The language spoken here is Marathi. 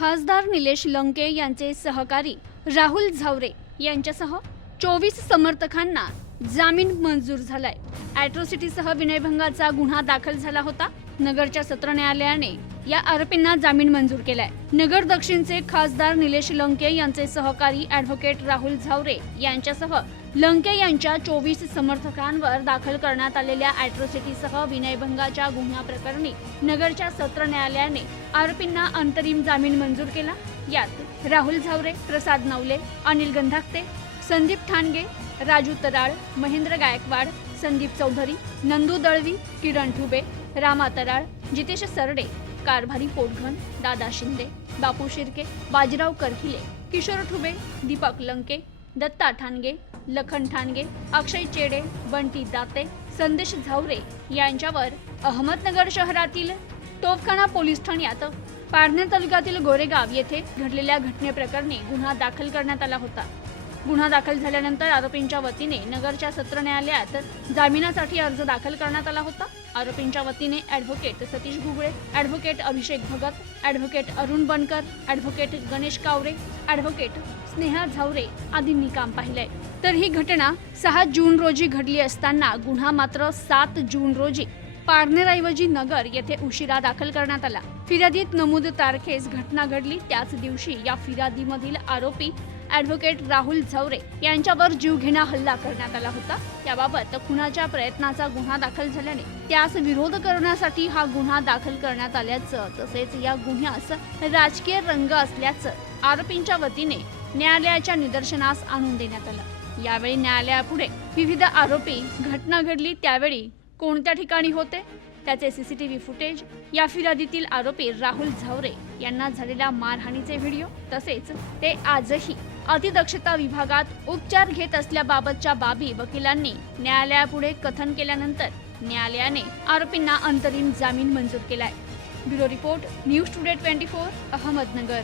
खासदार निलेश लंके यांचे सहकारी राहुल झावरे यांच्यासह चोवीस समर्थकांना जामीन मंजूर झालाय. ॲट्रोसिटीसह विनयभंगाचा गुन्हा दाखल झाला होता. नगरच्या सत्र न्यायालयाने या आरोपींना जामीन मंजूर केलाय. नगर दक्षिणचे खासदार निलेश लंके यांचे सहकारी ॲडव्होकेट राहुल झावरे यांच्यासह लंके यांच्या चोवीस समर्थकांवर दाखल करण्यात आलेल्या अॅट्रॉसिटीसह विनयभंगाच्या गुन्ह्याप्रकरणी नगरच्या सत्र न्यायालयाने आरोपींना अंतरिम जामीन मंजूर केला. यात राहुल झावरे प्रसाद नवले अनिल गंधाकते संदीप ठाणगे राजू तराळ महेंद्र गायकवाड संदीप चौधरी नंदू दळवी किरण ठुबे रामा तराळ जितेश सरडे कारभारी पोटघन दादा शिंदे बापू शिर्के बाजीराव करखिले किशोर ठुबे दीपक लंके दत्ता ठाणगे लखन ठाणगे अक्षय चेडे बंटी दाते संदेश झावरे यांच्यावर अहमदनगर शहरातील तोफखाना पोलीस ठाण्यात पारनेर तालुक्यातील गोरेगाव येथे घडलेल्या घटनेप्रकरणी गुन्हा दाखल करण्यात आला होता. गुन्हा दाखल झाल्यानंतर आरोपींच्या वतीने नगरच्या सत्र न्यायालयात जामिनासाठी अर्ज दाखल करण्यात आला होता. आरोपींच्या वतीने advocate Satish Ghugale advocate Abhishek Bhagat advocate Arun Bankar advocate Ganesh Kaware advocate Sneha Zaware आदींनी काम पाहिलंय. तर ही घटना सहा जून रोजी घडली असताना गुन्हा मात्र सात जून रोजी पारनेरऐवजी नगर येथे उशिरा दाखल करण्यात आला. फिर्यादीत नमूद तारखेस घटना घडली. त्याच दिवशी या फिर्यादीमधील आरोपी ॲडव्होकेट राहुल झवरे यांच्यावर जीवघेणा हल्ला करण्यात आला होता. त्याबाबत खुनाच्या प्रयत्नाचा गुन्हा दाखल झाल्याने त्यास विरोध करण्यासाठी हा गुन्हा दाखल करण्यात आल्याचं तसेच या गुन्ह्यास राजकीय रंग असल्याचं आरोपींच्या वतीने न्यायालयाच्या निदर्शनास आणून देण्यात आलं. यावेळी न्यायालयापुढे विविध आरोपी घटना घडली त्यावेळी कोणत्या ठिकाणी होते? त्याचे सीसीटीव्ही फुटेज या फिर्यादीतील आरोपी राहुल झावरे यांना झालेल्या मारहाणीचे व्हिडिओ तसेच ते आजही अतिदक्षता विभागात उपचार घेत असल्याबाबतच्या बाबी वकिलांनी न्यायालयापुढे कथन केल्यानंतर न्यायालयाने आरोपींना अंतरिम जामीन मंजूर केलाय. Bureau report news today twenty four Ahmednagar.